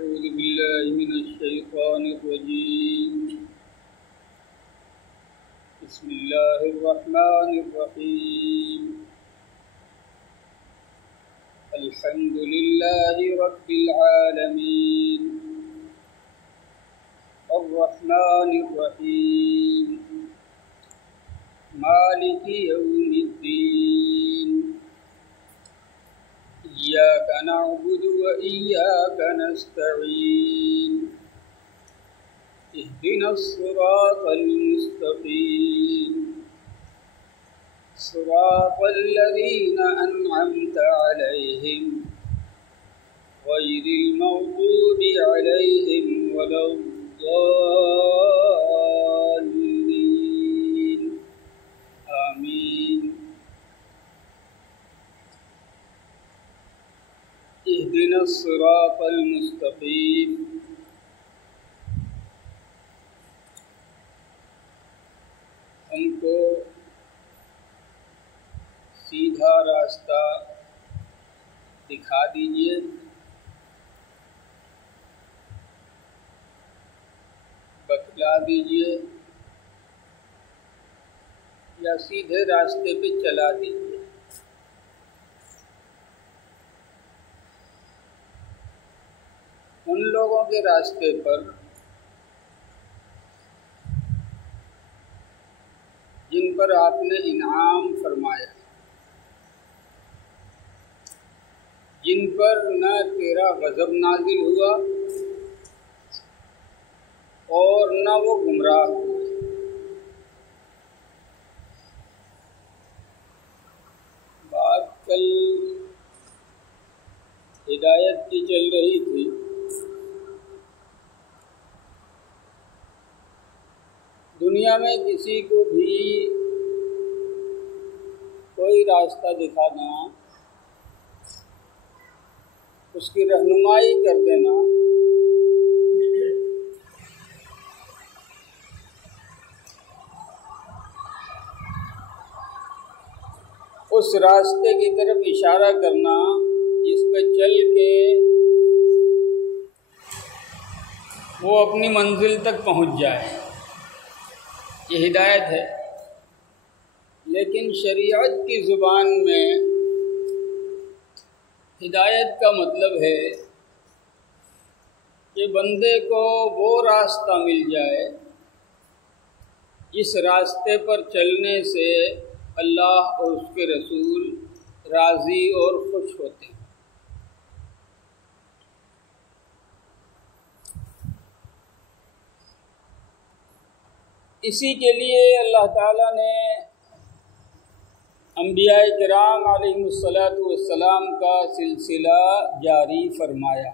أعوذ بالله من الشيطان الرجيم. بسم الله الرحمن الرحيم. الحمد لله رب العالمين الرحمن الرحيم مالك يوم الدين إياك نعبد وإياك نستعين اهدنا الصراط المستقيم صراط الذين أنعمت عليهم غير المغضوب عليهم ولا الضالين آمين. اهدنا الصراط المستقيم. ہم کو سیدھا راستہ دکھا دیجیے. بتلا دیجیے یا سیدھے راستے پہ چلا دیجیے. ان لوگوں کے راستے پر جن پر آپ نے انعام فرمایا، جن پر نہ تیرا غضب نازل ہوا اور نہ وہ گمراہ ہوئے. بات کل ہدایت کی چل رہی تھی. دنیا میں کسی کو بھی کوئی راستہ دکھانا، اس کی رہنمائی کر دینا، اس راستے کی طرف اشارہ کرنا جس پہ چل کے وہ اپنی منزل تک پہنچ جائے، یہ ہدایت ہے. لیکن شریعت کی زبان میں ہدایت کا مطلب ہے کہ بندے کو وہ راستہ مل جائے جس راستے پر چلنے سے اللہ اور اس کے رسول راضی اور خوش ہوتے ہیں. اسی کے لیے اللہ تعالیٰ نے انبیاء کرام علیہم السلام کا سلسلہ جاری فرمایا.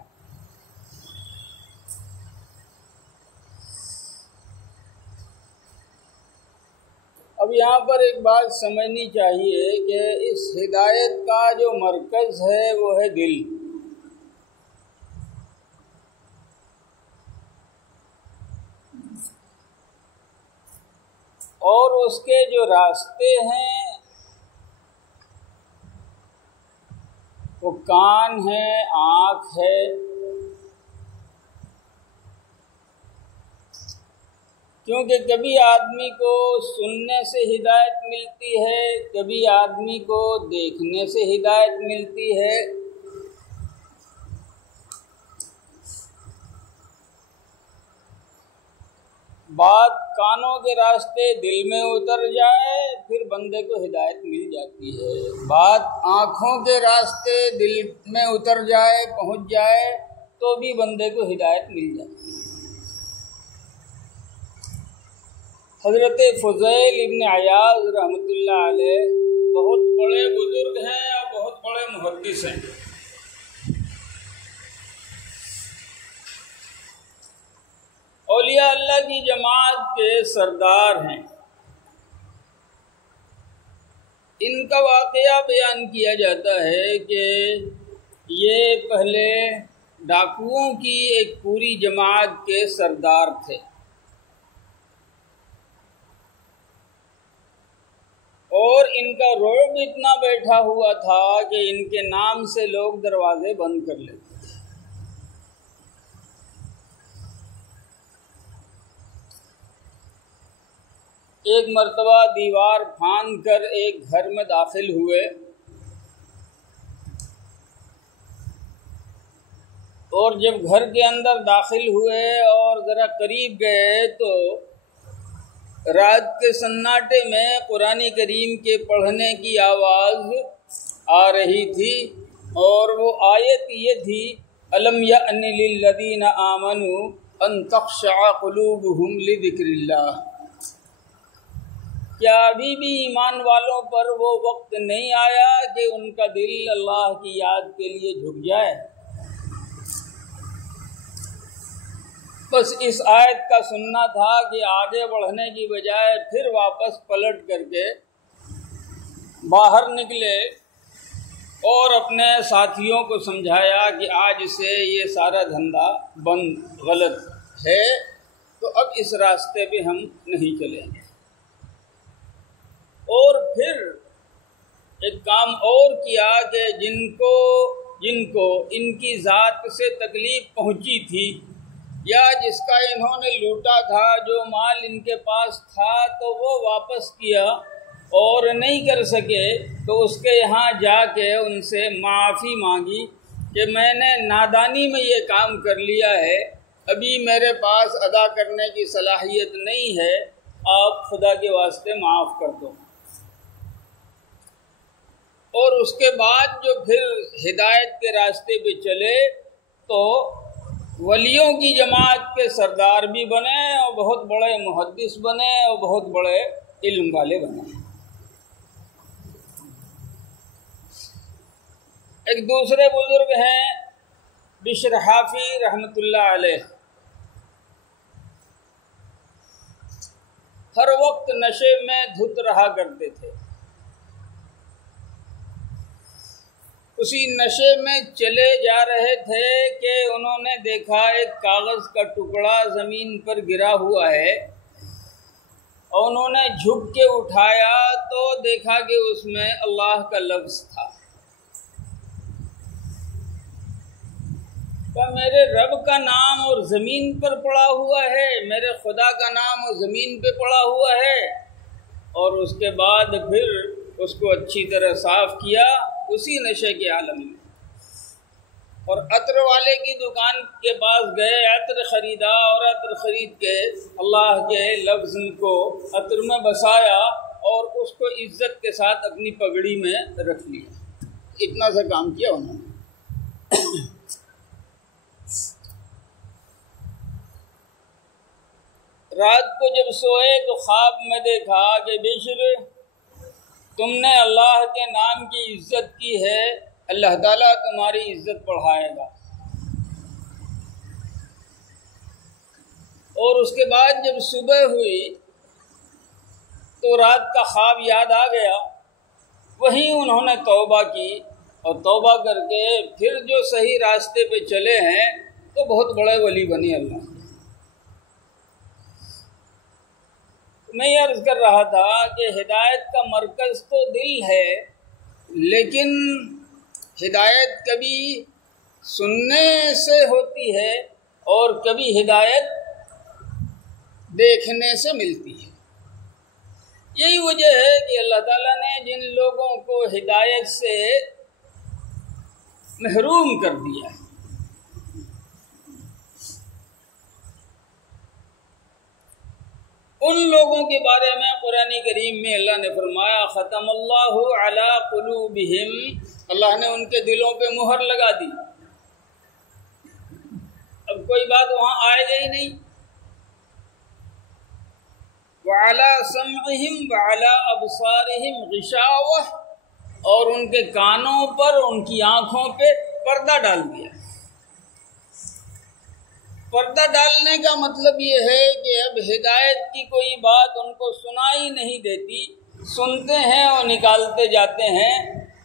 اب یہاں پر ایک بات سمجھنی چاہیے کہ اس ہدایت کا جو مرکز ہے وہ ہے دل. اور اس کے جو راستے ہیں وہ کان ہے، آنکھ ہے. کیونکہ کبھی آدمی کو سننے سے ہدایت ملتی ہے، کبھی آدمی کو دیکھنے سے ہدایت ملتی ہے. بات کانوں کے راستے دل میں اتر جائے پھر بندے کو ہدایت مل جاتی ہے. بات آنکھوں کے راستے دل میں اتر جائے، پہنچ جائے تو بھی بندے کو ہدایت مل جاتی ہے. حضرت فضیل ابن عیاض رحمۃ اللہ علیہ بہت بڑے بزرگ ہیں اور بہت بڑے محدث ہیں. اولیاء اللہ کی جماعت کے سردار ہیں. ان کا واقعہ بیان کیا جاتا ہے کہ یہ پہلے ڈاکوؤں کی ایک پوری جماعت کے سردار تھے اور ان کا رعب اتنا بیٹھا ہوا تھا کہ ان کے نام سے لوگ دروازے بند کر لیتے تھے. ایک مرتبہ دیوار پھاند کر ایک گھر میں داخل ہوئے اور جب گھر کے اندر داخل ہوئے اور ذرا قریب گئے تو رات کے سناٹے میں قرآن کریم کے پڑھنے کی آواز آ رہی تھی اور وہ آیت یہ تھی الم یأن للذین آمنوا ان تخشع قلوبہم لذکر اللہ، کیا ابھی بھی ایمان والوں پر وہ وقت نہیں آیا کہ ان کا دل اللہ کی یاد کے لیے جھک جائے؟ بس اس آیت کا سننا تھا کہ آگے بڑھنے کی بجائے پھر واپس پلٹ کر کے باہر نکلے اور اپنے ساتھیوں کو سمجھایا کہ آج سے یہ سارا دھندا بند، غلط ہے، تو اب اس راستے پہ ہم نہیں چلیں گے۔ اور پھر ایک کام اور کیا کہ جن کو ان کی ذات سے تکلیف پہنچی تھی یا جس کا انہوں نے لوٹا تھا، جو مال ان کے پاس تھا تو وہ واپس کیا اور نہیں کر سکے تو اس کے یہاں جا کے ان سے معافی مانگی کہ میں نے نادانی میں یہ کام کر لیا ہے، ابھی میرے پاس ادا کرنے کی صلاحیت نہیں ہے، آپ خدا کے واسطے معاف کر دو۔ اور اس کے بعد جو پھر ہدایت کے راستے پہ چلے تو ولیوں کی جماعت کے سردار بھی بنے اور بہت بڑے محدث بنے اور بہت بڑے علم والے بنے۔ ایک دوسرے بزرگ ہیں بشر حافی رحمۃ اللہ علیہ، ہر وقت نشے میں دھت رہا کرتے تھے۔ اسی نشے میں چلے جا رہے تھے کہ انہوں نے دیکھا ایک کاغذ کا ٹکڑا زمین پر گرا ہوا ہے اور انہوں نے جھک کے اٹھایا تو دیکھا کہ اس میں اللہ کا لفظ تھا۔ کہ میرے رب کا نام اور زمین پر پڑا ہوا ہے، میرے خدا کا نام اور زمین پہ پڑا ہوا ہے۔ اور اس کے بعد پھر اس کو اچھی طرح صاف کیا اسی نشے کے عالم میں، اور عطر والے کی دکان کے پاس گئے، عطر خریدا اور عطر خرید کے اللہ کے لفظ کو عطر میں بسایا اور اس کو عزت کے ساتھ اپنی پگڑی میں رکھ لیا۔ اتنا سا کام کیا انہوں نے۔ رات کو جب سوئے تو خواب میں دیکھا کہ بشر تم نے اللہ کے نام کی عزت کی ہے، اللہ تعالیٰ تمہاری عزت بڑھائے گا۔ اور اس کے بعد جب صبح ہوئی تو رات کا خواب یاد آ گیا، وہیں انہوں نے توبہ کی اور توبہ کر کے پھر جو صحیح راستے پہ چلے ہیں تو بہت بڑے ولی بنے اللہ۔ میں یہ عرض کر رہا تھا کہ ہدایت کا مرکز تو دل ہے، لیکن ہدایت کبھی سننے سے ہوتی ہے اور کبھی ہدایت دیکھنے سے ملتی ہے۔ یہی وجہ ہے کہ اللہ تعالیٰ نے جن لوگوں کو ہدایت سے محروم کر دیا ہے، ان لوگوں کے بارے میں قرآن کریم میں اللہ نے فرمایا ختم اللہ علی قلوبہم، اللہ نے ان کے دلوں پہ مہر لگا دی۔ اب کوئی بات وہاں آئے گا ہی نہیں۔ وعلی سمعہم وعلی ابصارہم غشاوہ، اور ان کے کانوں پر، ان کی آنکھوں پہ پردہ ڈال دیا۔ پردہ ڈالنے کا مطلب یہ ہے کہ اب ہدایت کی کوئی بات ان کو سنائی نہیں دیتی، سنتے ہیں اور نکالتے جاتے ہیں۔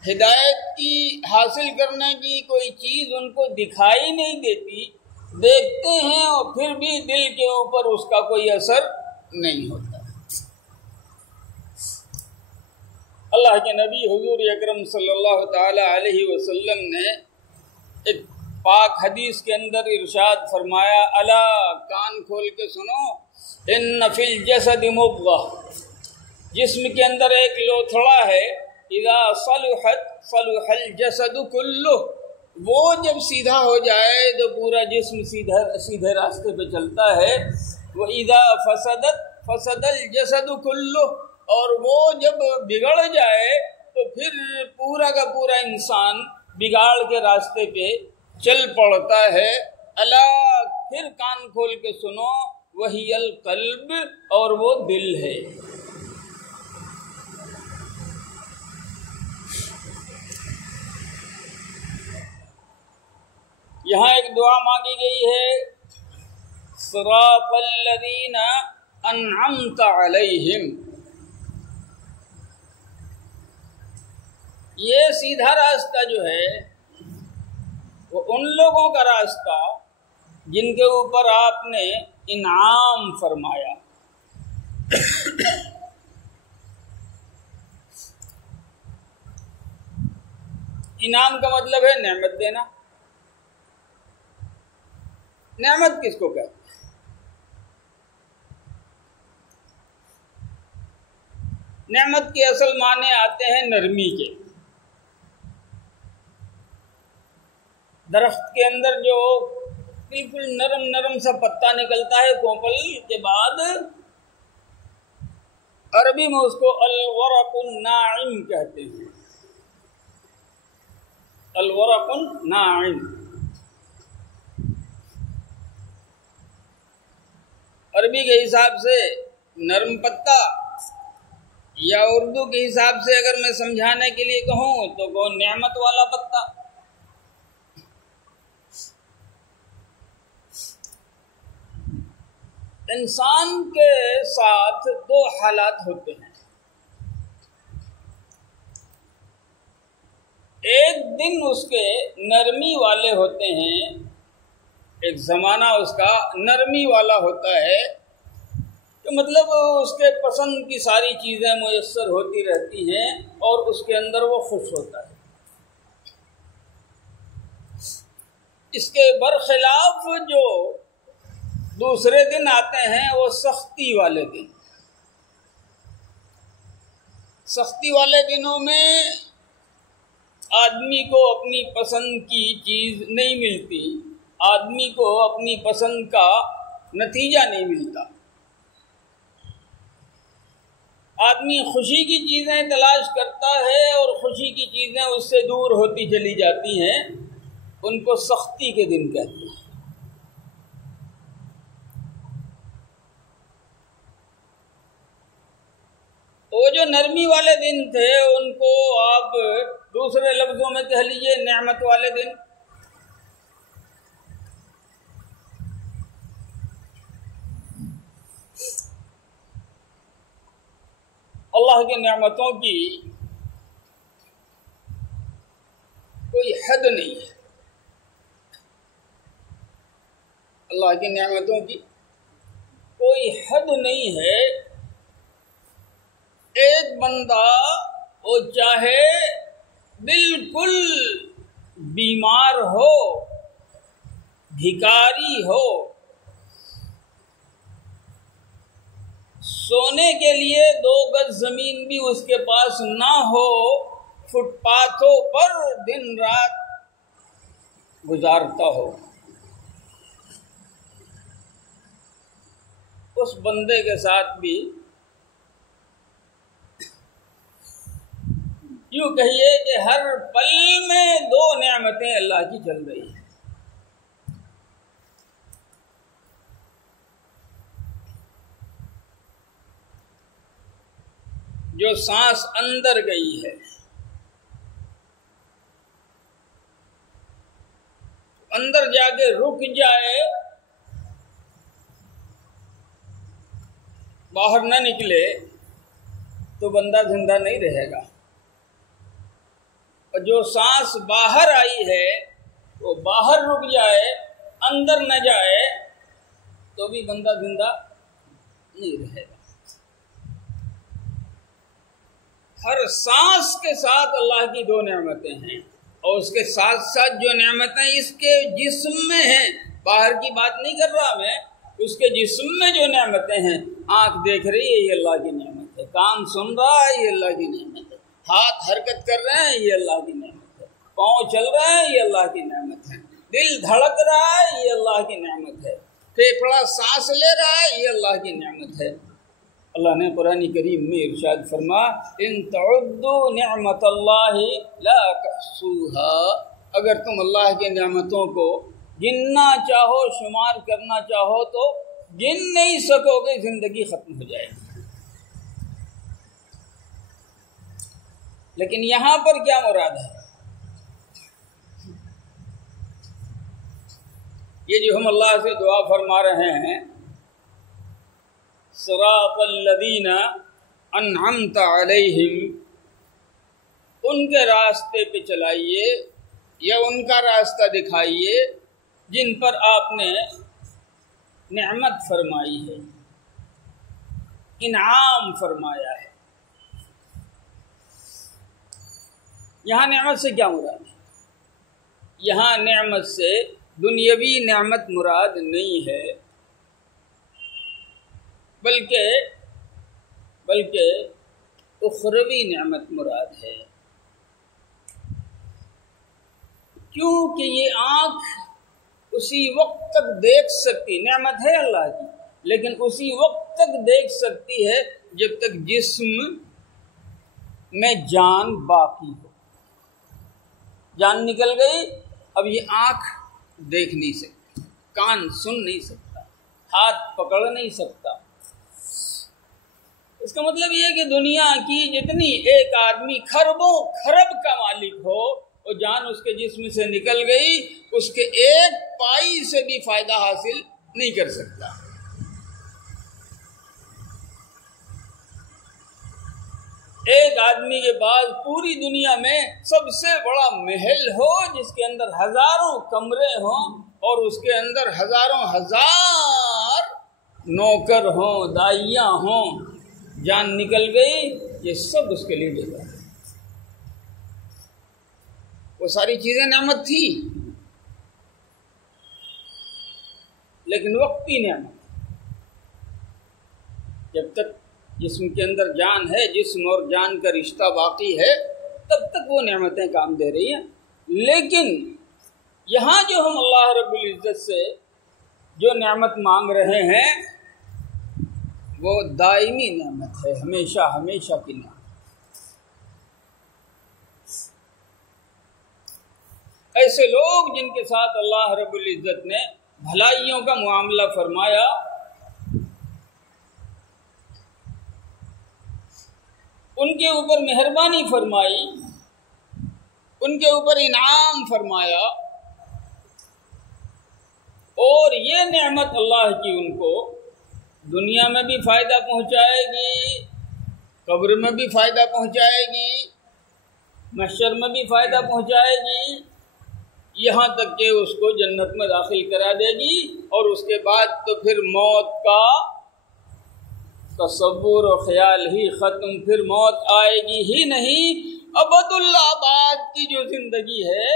ہدایت کی حاصل کرنے کی کوئی چیز ان کو دکھائی نہیں دیتی، دیکھتے ہیں اور پھر بھی دل کے اوپر اس کا کوئی اثر نہیں ہوتا۔ اللہ کے نبی حضور اکرم صلی اللہ تعالی علیہ وسلم نے ایک پاک حدیث کے اندر ارشاد فرمایا، الا کان کھول کے سنو، ان فی الجسد مضغہ، جسم کے اندر ایک لوتھڑا ہے، اذا صلحت صلح الجسد کلہ، وہ جب سیدھا ہو جائے تو پورا جسم سیدھے راستے پہ چلتا ہے۔ وَإِذَا فَسَدَتْ فَسَدَ الْجَسَدُ كُلُّهُ، اور وہ جب بگڑ جائے تو پھر پورا کا پورا انسان بگاڑ کے راستے پہ چل پڑتا ہے۔ الا، پھر کان کھول کے سنو، وہی القلب، اور وہ دل ہے۔ یہاں ایک دعا مانگی گئی ہے، صراط الذین انعمت علیہم، یہ سیدھا راستہ جو ہے وہ ان لوگوں کا راستہ جن کے اوپر آپ نے انعام فرمایا۔ انعام کا مطلب ہے نعمت دینا۔ نعمت کس کو کہتے ہیں؟ نعمت کے اصل معنی آتے ہیں نرمی کے۔ درخت کے اندر جو بالکل نرم نرم سا پتا نکلتا ہے کوپل کے بعد، عربی میں اس کو الورق الناعم کہتے ہیں۔ الورق الناعم، عربی کے حساب سے نرم پتا، یا اردو کے حساب سے اگر میں سمجھانے کے لیے کہوں تو وہ نعمت والا پتا۔ انسان کے ساتھ دو حالات ہوتے ہیں، ایک دن اس کے نرمی والے ہوتے ہیں، ایک زمانہ اس کا نرمی والا ہوتا ہے کہ مطلب اس کے پسند کی ساری چیزیں میسر ہوتی رہتی ہیں اور اس کے اندر وہ خوش ہوتا ہے۔ اس کے برخلاف جو دوسرے دن آتے ہیں وہ سختی والے دن۔ سختی والے دنوں میں آدمی کو اپنی پسند کی چیز نہیں ملتی، آدمی کو اپنی پسند کا نتیجہ نہیں ملتا، آدمی خوشی کی چیزیں تلاش کرتا ہے اور خوشی کی چیزیں اس سے دور ہوتی چلی جاتی ہیں، ان کو سختی کے دن کہتے ہیں۔ وہ جو نرمی والے دن تھے ان کو آپ دوسرے لفظوں میں کہہ لیجئے نعمت والے دن۔ اللہ کی نعمتوں کی کوئی حد نہیں ہے، اللہ کی نعمتوں کی کوئی حد نہیں ہے۔ ایک بندہ وہ چاہے بالکل بیمار ہو، بھکاری ہو، سونے کے لیے 2 گز زمین بھی اس کے پاس نہ ہو، فٹ پاتھوں پر دن رات گزارتا ہو، اس بندے کے ساتھ بھی یوں کہیے کہ ہر پل میں 2 نعمتیں اللہ کی چل رہی ہیں۔ جو سانس اندر گئی ہے، اندر جا کے رک جائے، باہر نہ نکلے تو بندہ زندہ نہیں رہے گا، اور جو سانس باہر آئی ہے وہ باہر رک جائے، اندر نہ جائے تو بھی بندہ زندہ نہیں رہے گا۔ ہر سانس کے ساتھ اللہ کی 2 نعمتیں ہیں، اور اس کے ساتھ ساتھ جو نعمتیں اس کے جسم میں ہیں، باہر کی بات نہیں کر رہا میں، اس کے جسم میں جو نعمتیں ہیں، آنکھ دیکھ رہی ہے یہ اللہ کی نعمت ہے، کان سن رہا ہے یہ اللہ کی نعمت ہے، ہاتھ حرکت کر رہے ہیں یہ اللہ کی نعمت ہے، پاؤں چل رہے ہیں یہ اللہ کی نعمت ہے، دل دھڑک رہا ہے یہ اللہ کی نعمت ہے، پھیپھڑا سانس لے رہا ہے یہ اللہ کی نعمت ہے۔ اللہ نے قرآن کریم میں ارشاد فرما ان تعدوا نعمت اللہ لا تحصوها، اگر تم اللہ کی نعمتوں کو گننا چاہو، شمار کرنا چاہو تو گن نہیں سکو گے، زندگی ختم ہو جائے گی۔ لیکن یہاں پر کیا مراد ہے؟ یہ جو ہم اللہ سے دعا فرما رہے ہیں صراط الذین انعمت علیہم، ان کے راستے پہ چلائیے یا ان کا راستہ دکھائیے جن پر آپ نے نعمت فرمائی ہے، انعام فرمایا ہے۔ یہاں نعمت سے کیا مراد ہے؟ یہاں نعمت سے دنیاوی نعمت مراد نہیں ہے، بلکہ اخروی نعمت مراد ہے، کیونکہ یہ آنکھ اسی وقت تک دیکھ سکتی، نعمت ہے اللہ کی، لیکن اسی وقت تک دیکھ سکتی ہے جب تک جسم میں جان باقی ہو۔ جان نکل گئی، اب یہ آنکھ دیکھ نہیں سکتی، کان سن نہیں سکتا، ہاتھ پکڑ نہیں سکتا۔ اس کا مطلب یہ ہے کہ دنیا کی جتنی ایک آدمی خربوں خرب کا مالک ہو، وہ جان اس کے جسم سے نکل گئی، اس کے ایک پائی سے بھی فائدہ حاصل نہیں کر سکتا۔ ایک آدمی کے پاس پوری دنیا میں سب سے بڑا محل ہو جس کے اندر ہزاروں کمرے ہوں اور اس کے اندر ہزاروں ہزار نوکر ہوں، دائیاں ہوں، جان نکل گئی، یہ سب اس کے لیے بےکار ہے۔ وہ ساری چیزیں نعمت تھی، لیکن وقتی نعمت۔ جب تک جسم کے اندر جان ہے، جسم اور جان کا رشتہ باقی ہے، تب تک وہ نعمتیں کام دے رہی ہیں۔ لیکن یہاں جو ہم اللہ رب العزت سے جو نعمت مانگ رہے ہیں وہ دائمی نعمت ہے، ہمیشہ ہمیشہ کی نعمت۔ ایسے لوگ جن کے ساتھ اللہ رب العزت نے بھلائیوں کا معاملہ فرمایا، ان کے اوپر مہربانی فرمائی، ان کے اوپر انعام فرمایا، اور یہ نعمت اللہ کی ان کو دنیا میں بھی فائدہ پہنچائے گی، قبر میں بھی فائدہ پہنچائے گی، محشر میں بھی فائدہ پہنچائے گی، یہاں تک کہ اس کو جنت میں داخل کرا دے گی، اور اس کے بعد تو پھر موت کا تصور و خیال ہی ختم، پھر موت آئے گی ہی نہیں۔ ابد الآباد کی جو زندگی ہے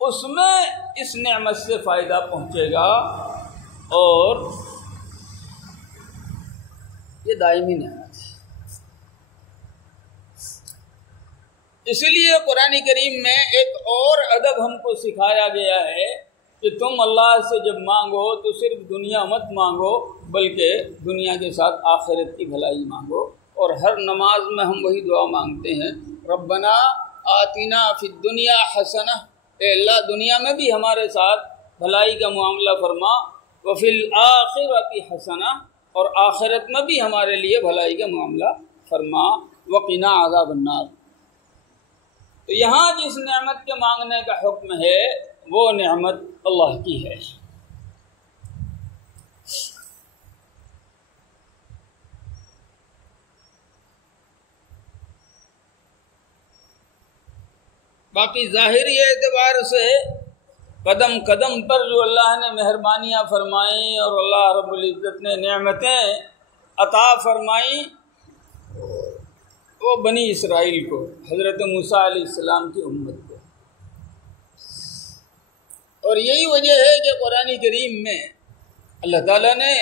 اس میں اس نعمت سے فائدہ پہنچے گا، اور یہ دائمی نعمت ہے۔ اسی لیے قرآن کریم میں ایک اور ادب ہم کو سکھایا گیا ہے کہ تم اللہ سے جب مانگو تو صرف دنیا مت مانگو، بلکہ دنیا کے ساتھ آخرت کی بھلائی مانگو۔ اور ہر نماز میں ہم وہی دعا مانگتے ہیں، ربنا آتنا فی الدنیا حسنہ، اے اللہ دنیا میں بھی ہمارے ساتھ بھلائی کا معاملہ فرما، وفی الآخرۃ حسنہ، اور آخرت میں بھی ہمارے لیے بھلائی کا معاملہ فرما، وقنا عذاب النار۔ تو یہاں جس نعمت کے مانگنے کا حکم ہے وہ نعمت اللہ کی ہے۔ باقی ظاہری اعتبار سے قدم قدم پر جو اللہ نے مہربانیاں فرمائیں اور اللہ رب العزت نے نعمتیں عطا فرمائیں، وہ بنی اسرائیل کو، حضرت موسیٰ علیہ السلام کی امت کو۔ اور یہی وجہ ہے کہ قرآن کریم میں اللہ تعالیٰ نے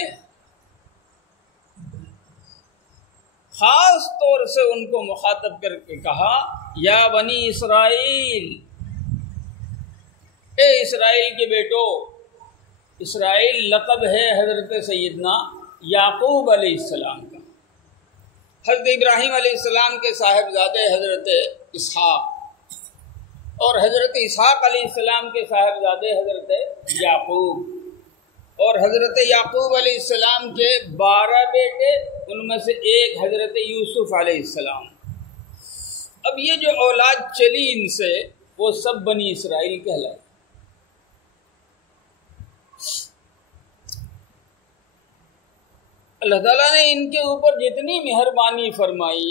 خاص طور سے ان کو مخاطب کر کے کہا یا بنی اسرائیل، اے اسرائیل کے بیٹو۔ اسرائیل لقب ہے حضرت سیدنا یعقوب علیہ السلام کا، حضرت ابراہیم علیہ السلام کے صاحبزادے حضرت اسحاق، اور حضرت اسحاق علیہ السلام کے صاحبزادے حضرت یعقوب، اور حضرت یعقوب علیہ السلام کے 12 بیٹے، ان میں سے ایک حضرت یوسف علیہ السلام۔ اب یہ جو اولاد چلی ان سے وہ سب بنی اسرائیل کہلائے۔ اللہ تعالیٰ نے ان کے اوپر جتنی مہربانی فرمائی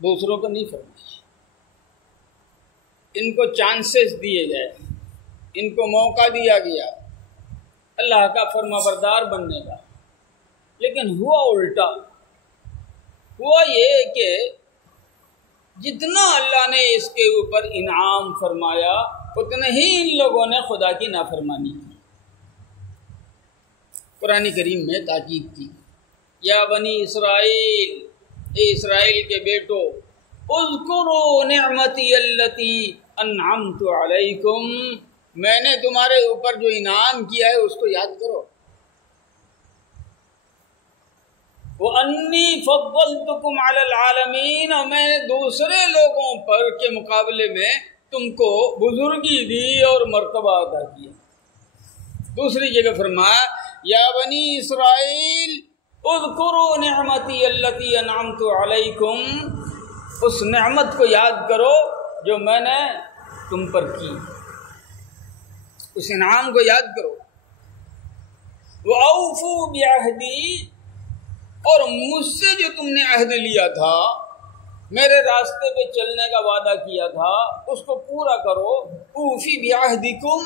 دوسروں کو نہیں فرمائی۔ ان کو چانسز دیے گئے، ان کو موقع دیا گیا اللہ کا فرما بردار بننے کا، لیکن ہوا الٹا۔ ہوا یہ کہ جتنا اللہ نے اس کے اوپر انعام فرمایا اتنے ہی ان لوگوں نے خدا کی نافرمانی کی۔ قرآن کریم میں تاکید کی، یا بنی اسرائیل، اے اسرائیل کے بیٹو، اذکروا نعمتی اللتی انعمت علیکم، میں نے تمہارے اوپر جو انعام کیا ہے اس کو یاد کرو۔ وَأَنِّي فَضَّلْتُكُمْ عَلَى الْعَالَمِينَ، اور میں نے دوسرے لوگوں پر کے مقابلے میں تم کو بزرگی دی اور مرتبہ عطا کیا۔ دوسری جگہ فرمایا یا بنی اسرائیل اذکروا نعمتی اللتی انعمت علیکم، اس نعمت کو یاد کرو جو میں نے تم پر کی، اس انعام کو یاد کرو۔ وَأَوْفُوا بِعَهْدِي، اور مجھ سے جو تم نے عہد لیا تھا، میرے راستے پہ چلنے کا وعدہ کیا تھا، اس کو پورا کرو۔ اوفی بعہدکم،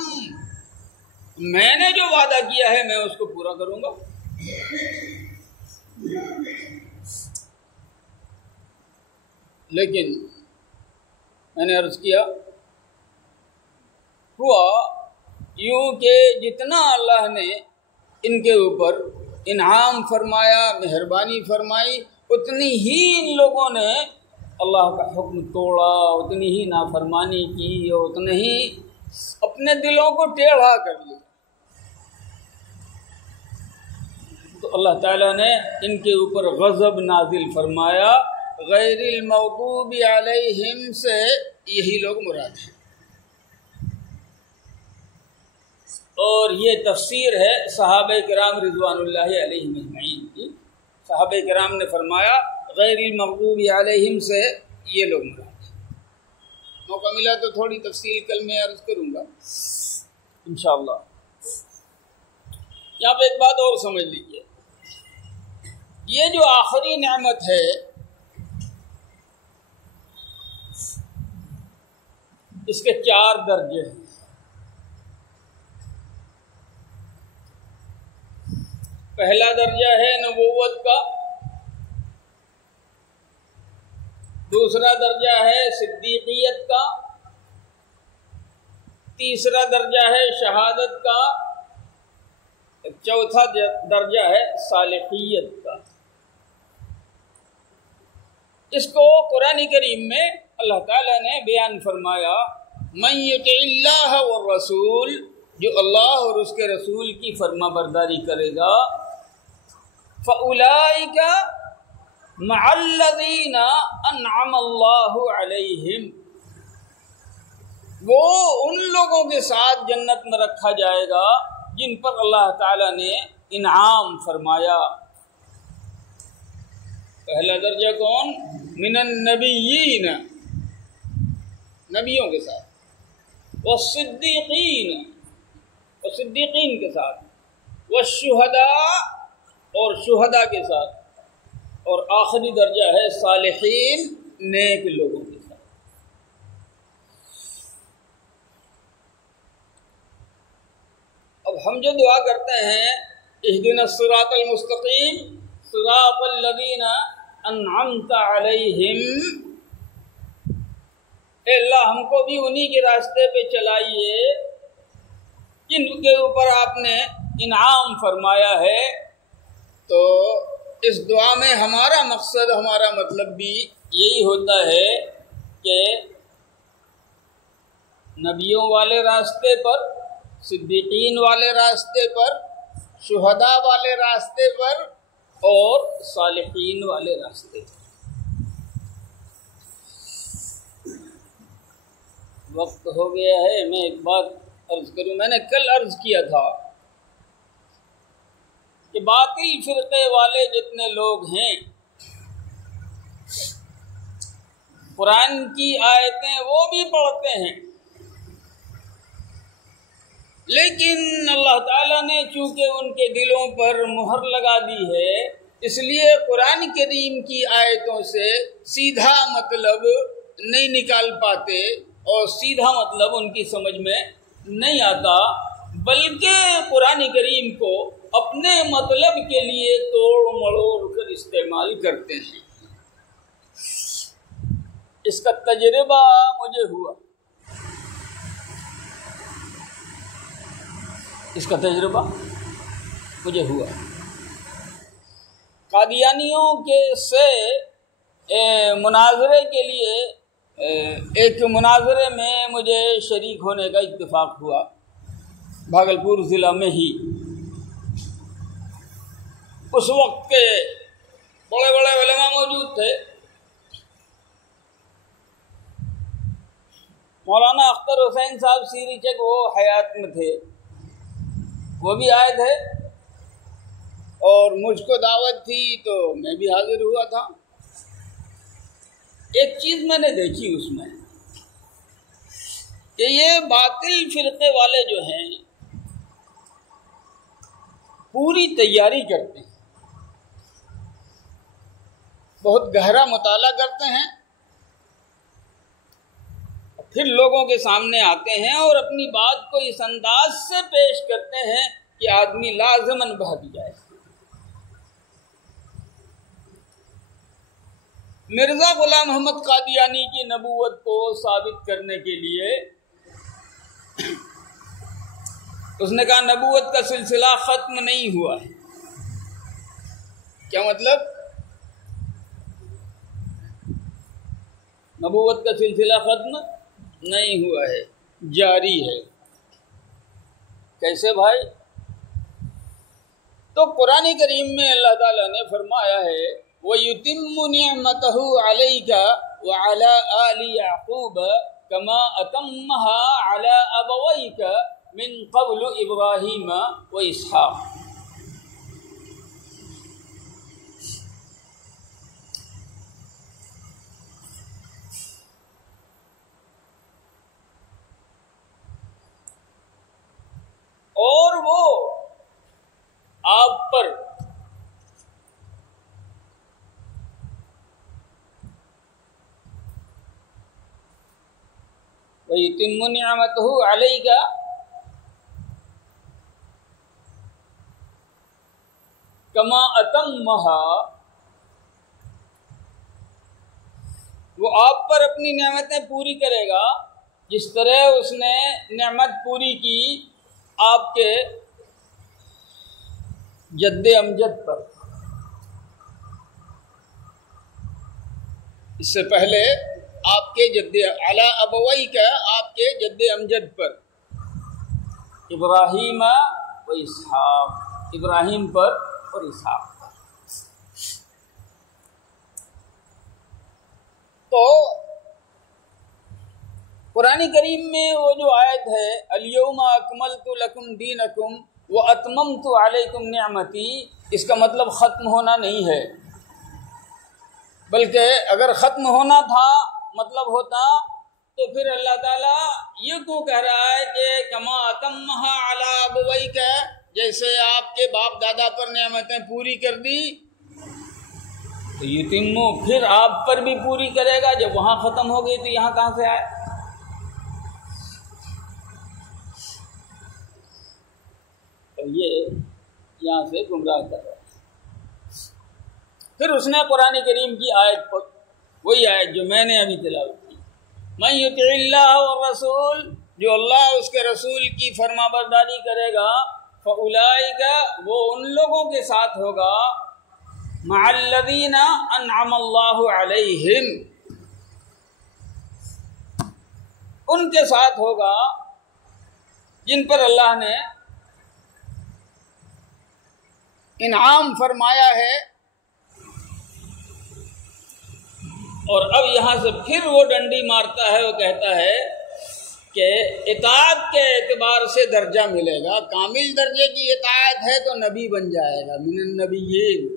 میں نے جو وعدہ کیا ہے میں اس کو پورا کروں گا۔ لیکن میں نے عرض کیا ہوا یوں کہ جتنا اللہ نے ان کے اوپر انعام فرمایا، مہربانی فرمائی، اتنی ہی ان لوگوں نے اللہ کا حکم توڑا، اتنی ہی نافرمانی کی، اور اتنے ہی اپنے دلوں کو ٹیڑھا کر لیا۔ تو اللہ تعالیٰ نے ان کے اوپر غضب نازل فرمایا۔ غیر المغضوب علیہم سے یہی لوگ مراد ہیں، اور یہ تفسیر ہے صحابہ کرام رضوان اللہ علیہم اجمعین کی۔ صحابہ کرام نے فرمایا غیر المغضوب علیہم سے یہ لوگ مراد ہیں۔ موقع ملا تو تھوڑی تفصیل کل میں عرض کروں گا انشاءاللہ۔ یہاں پہ ایک بات اور سمجھ لیجیے، یہ جو آخری نعمت ہے اس کے 4 درجے ہیں۔ پہلا درجہ ہے نبوت کا، دوسرا درجہ ہے صدیقیت کا، تیسرا درجہ ہے شہادت کا، چوتھا درجہ ہے صالحیت کا۔ اس کو قرآن کریم میں اللہ تعالیٰ نے بیان فرمایا، من یطع اللہ والرسول، جو اللہ اور اس کے رسول کی فرما برداری کرے گا، فَأُولَئِكَ مَعَ الَّذِينَ أَنْعَمَ اللَّهُ عَلَيْهِمْ، وہ ان لوگوں کے ساتھ جنت میں رکھا جائے گا جن پر اللہ تعالیٰ نے انعام فرمایا۔ پہلا درجہ کون؟ من النبیین، نبیوں کے ساتھ، والصدیقین، اور صدیقین کے ساتھ، والشہداء، اور شہداء کے ساتھ، اور آخری درجہ ہے صالحین، نیک لوگوں کے ساتھ۔ اب ہم جو دعا کرتے ہیں اہدنا الصراط المستقیم صراط الذین انعمت علیہم، اے اللہ ہم کو بھی انہی کے راستے پہ چلائیے جن کے اوپر آپ نے انعام فرمایا ہے۔ تو اس دعا میں ہمارا مقصد، ہمارا مطلب بھی یہی ہوتا ہے کہ نبیوں والے راستے پر، صدیقین والے راستے پر، شہداء والے راستے پر اور صالحین والے راستے پر۔ وقت ہو گیا ہے، میں ایک بات عرض کروں۔ میں نے کل عرض کیا تھا کہ باطل فرقے والے جتنے لوگ ہیں، قرآن کی آیتیں وہ بھی پڑھتے ہیں، لیکن اللہ تعالیٰ نے چونکہ ان کے دلوں پر مہر لگا دی ہے، اس لیے قرآن کریم کی آیتوں سے سیدھا مطلب نہیں نکال پاتے اور سیدھا مطلب ان کی سمجھ میں نہیں آتا، بلکہ قرآن کریم کو اپنے مطلب کے لیے توڑ مڑوڑ کر استعمال کرتے ہیں۔ اس کا تجربہ مجھے ہوا، قادیانیوں کے سے مناظرے کے لیے ایک مناظرے میں مجھے شریک ہونے کا اتفاق ہوا، بھاگلپور ضلع میں ہی۔ اس وقت کے بڑے بڑے علماء موجود تھے، مولانا اختر حسین صاحب سیری چک وہ حیات میں تھے، وہ بھی آئے تھے اور مجھ کو دعوت تھی تو میں بھی حاضر ہوا تھا۔ ایک چیز میں نے دیکھی اس میں کہ یہ باطل فرقے والے جو ہیں پوری تیاری کرتے ہیں، بہت گہرا مطالعہ کرتے ہیں، پھر لوگوں کے سامنے آتے ہیں اور اپنی بات کو اس انداز سے پیش کرتے ہیں کہ آدمی لازماً بہک جائے۔ مرزا غلام محمد قادیانی کی نبوت کو ثابت کرنے کے لیے اس نے کہا نبوت کا سلسلہ ختم نہیں ہوا ہے۔ کیا مطلب؟ نبوت کا سلسلہ ختم نہیں ہوا ہے، جاری ہے۔ کیسے بھائی؟ تو قرآن کریم میں اللہ تعالیٰ نے فرمایا ہے وَيُتِمُّ نِعْمَتَهُ عَلَيْكَ وَعَلَىٰ آلِ يَعْقُوبَ كَمَا أَتَمَّهَا عَلَىٰ أَبَوَيْكَ مِن قَبْلُ إِبْرَاهِيمَ وَإِسْحَاقَ۔ اور وہ آپ پر وَيُتِمُّ نِعْمَتَهُ عَلَيْكَ كَمَا أَتَمَّهَا، وہ آپ پر اپنی نعمتیں پوری کرے گا جس طرح اس نے نعمت پوری کی آپ کے جد امجد پر۔ اس سے پہلے آپ کے جد علی ابوئی کا، آپ کے جد امجد پر، ابراہیم و اسحاق، ابراہیم پر اور اسحاق پر۔ تو قرآن کریم میں وہ جو آیت ہے الیوم اکملت لکم دینکم واتممت علیکم نعمتی، اس کا مطلب ختم ہونا نہیں ہے، بلکہ اگر ختم ہونا تھا مطلب ہوتا تو پھر اللہ تعالیٰ یہ کیوں کہہ رہا ہے کہ کما اتمھا علی ابویک، جیسے آپ کے باپ دادا پر نعمتیں پوری کر دی تو یتمو پھر آپ پر بھی پوری کرے گا۔ جب وہاں ختم ہو گئی تو یہاں کہاں سے آئے؟ یہ یہاں سے گمراہ کر رہا ہے۔ پھر اس نے قرآن کریم کی آیت پر، وہی آیت جو میں نے ابھی تلاوت کی، من یطع اللہ والرسول، جو اللہ اس کے رسول کی فرما برداری کرے گا، فاولئک، وہ ان لوگوں کے ساتھ ہوگا، مع الذین انعم اللہ علیہم، ان کے ساتھ ہوگا جن پر اللہ نے انعام فرمایا ہے۔ اور اب یہاں سے پھر وہ ڈنڈی مارتا ہے، وہ کہتا ہے کہ اطاعت کے اعتبار سے درجہ ملے گا، کامل درجے کی اطاعت ہے تو نبی بن جائے گا، من النبیین۔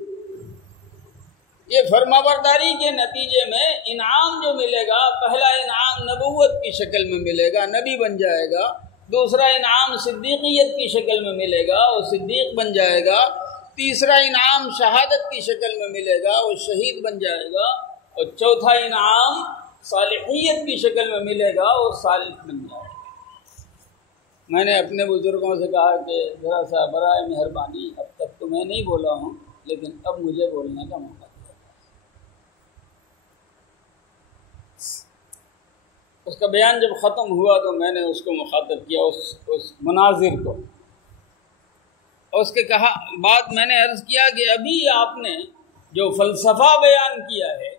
یہ فرما برداری کے نتیجے میں انعام جو ملے گا، پہلا انعام نبوت کی شکل میں ملے گا، نبی بن جائے گا، دوسرا انعام صدیقیت کی شکل میں ملے گا، وہ صدیق بن جائے گا، تیسرا انعام شہادت کی شکل میں ملے گا، وہ شہید بن جائے گا، اور چوتھا انعام صالحیت کی شکل میں ملے گا، وہ صالح بن جائے گا۔ میں نے اپنے بزرگوں سے کہا کہ ذرا سا برائے مہربانی، اب تک تو میں نہیں بولا ہوں لیکن اب مجھے بولنے کا موقع دیا۔ اس کا بیان جب ختم ہوا تو میں نے اس کو مخاطب کیا، اس مناظر کو، اور اس کے کہا بعد میں نے عرض کیا کہ ابھی آپ نے جو فلسفہ بیان کیا ہے،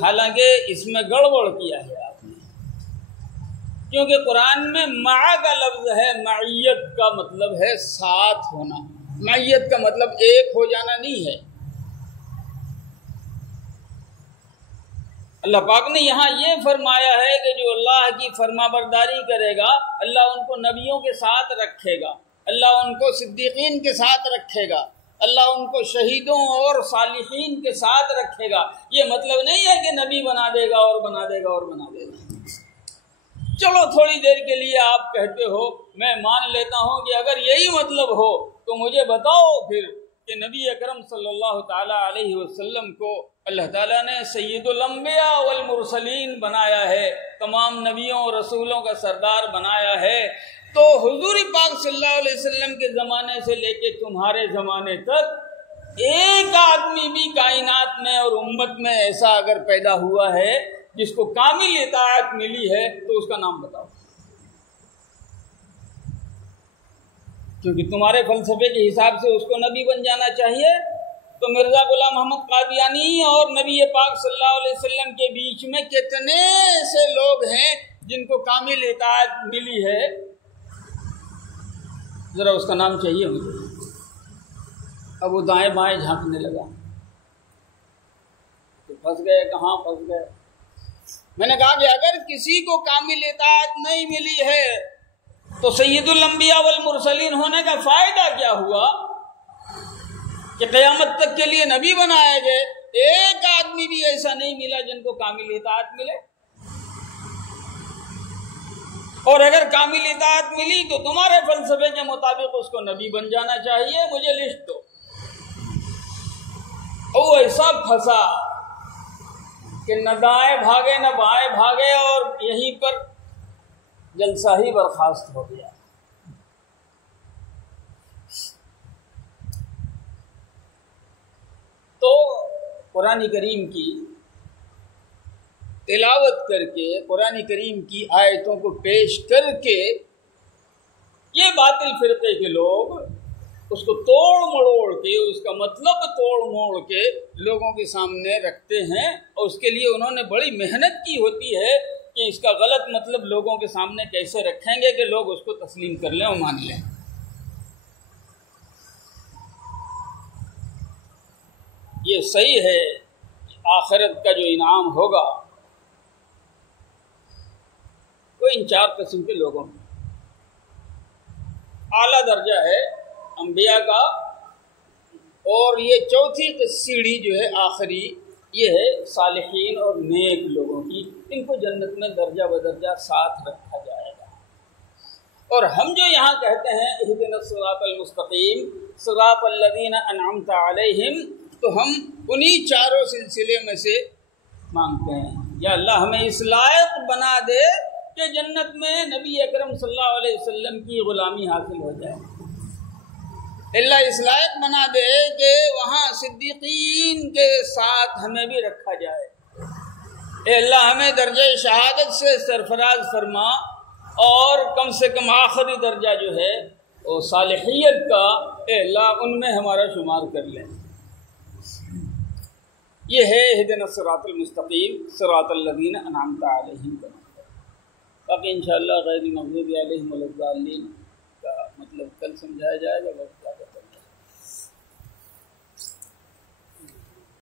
حالانکہ اس میں گڑبڑ کیا ہے آپ نے، کیونکہ قرآن میں مع کا لفظ ہے، معیت کا مطلب ہے ساتھ ہونا، معیت کا مطلب ایک ہو جانا نہیں ہے۔ اللہ پاک نے یہاں یہ فرمایا ہے کہ جو اللہ کی فرما برداری کرے گا، اللہ ان کو نبیوں کے ساتھ رکھے گا، اللہ ان کو صدیقین کے ساتھ رکھے گا، اللہ ان کو شہیدوں اور صالحین کے ساتھ رکھے گا۔ یہ مطلب نہیں ہے کہ نبی بنا دے گا اور بنا دے گا اور بنا دے گا۔ چلو تھوڑی دیر کے لیے آپ کہتے ہو، میں مان لیتا ہوں کہ اگر یہی مطلب ہو تو مجھے بتاؤ پھر کہ نبی اکرم صلی اللہ تعالیٰ علیہ وسلم کو اللہ تعالیٰ نے سید الانبیاء والمرسلین بنایا ہے، تمام نبیوں اور رسولوں کا سردار بنایا ہے، تو حضور پاک صلی اللہ علیہ وسلم کے زمانے سے لے کے تمہارے زمانے تک ایک آدمی بھی کائنات میں اور امت میں ایسا اگر پیدا ہوا ہے جس کو کامل اطاعت ملی ہے تو اس کا نام بتاؤ، کیونکہ تمہارے فلسفے کے حساب سے اس کو نبی بن جانا چاہیے، تو مرزا غلام محمد قادیانی اور نبی پاک صلی اللہ علیہ وسلم کے بیچ میں کتنے ایسے لوگ ہیں جن کو کامل اطاعت ملی ہے، ذرا اس کا نام چاہیے مجھے۔ اب وہ دائیں بائیں جھانکنے لگا، تو پھنس گئے، کہاں پھنس گئے؟ میں نے کہا کہ اگر کسی کو کامل اطاعت نہیں ملی ہے تو سید الانبیاء والمرسلین ہونے کا فائدہ کیا ہوا کہ قیامت تک کے لیے نبی بنائے گئے، ایک آدمی بھی ایسا نہیں ملا جن کو کامل اطاعت ملے، اور اگر کامل اطاعت ملی تو تمہارے فلسفے کے مطابق اس کو نبی بن جانا چاہیے، مجھے لسٹ دو۔ وہ ایسا پھنسا کہ نہ دائیں بھاگے نہ بائیں بھاگے، اور یہیں پر جلسہ ہی برخاست ہو گیا۔ تو قرآن کریم کی تلاوت کر کے، قرآن کریم کی آیتوں کو پیش کر کے، یہ باطل فرقے کے لوگ اس کو توڑ مڑوڑ کے، اس کا مطلب توڑ موڑ کے لوگوں کے سامنے رکھتے ہیں، اور اس کے لیے انہوں نے بڑی محنت کی ہوتی ہے کہ اس کا غلط مطلب لوگوں کے سامنے کیسے رکھیں گے کہ لوگ اس کو تسلیم کر لیں اور مان لیں۔ یہ صحیح ہے کہ آخرت کا جو انعام ہوگا وہ ان چار قسم کے لوگوں میں اعلیٰ درجہ ہے انبیاء کا، اور یہ چوتھی سیڑھی جو ہے آخری، یہ ہے صالحین اور نیک لوگوں کی، ان کو جنت میں درجہ بدرجہ ساتھ رکھا جائے گا۔ اور ہم جو یہاں کہتے ہیں اہدنا الصراط المستقیم صراط الذین انعمت علیہم، تو ہم انہی چاروں سلسلے میں سے مانگتے ہیں، یا اللہ ہمیں اس لائق بنا دے کہ جنت میں نبی اکرم صلی اللہ علیہ وسلم کی غلامی حاصل ہو جائے، اللہ اس لائق بنا دے کہ وہاں صدیقین کے ساتھ ہمیں بھی رکھا جائے، اے اللہ ہمیں درجہ شہادت سے سرفراز فرما، اور کم سے کم آخری درجہ جو ہے وہ صالحیت کا، اے اللہ ان میں ہمارا شمار کر لیں۔ یہ ہے اہدنا الصراط المستقیم صراط الذین انعمت علیہم کا مطلب۔ باقی انشاءاللہ غیر مغضوب علیہم ولا الضالین کا مطلب کل سمجھایا جائے گا۔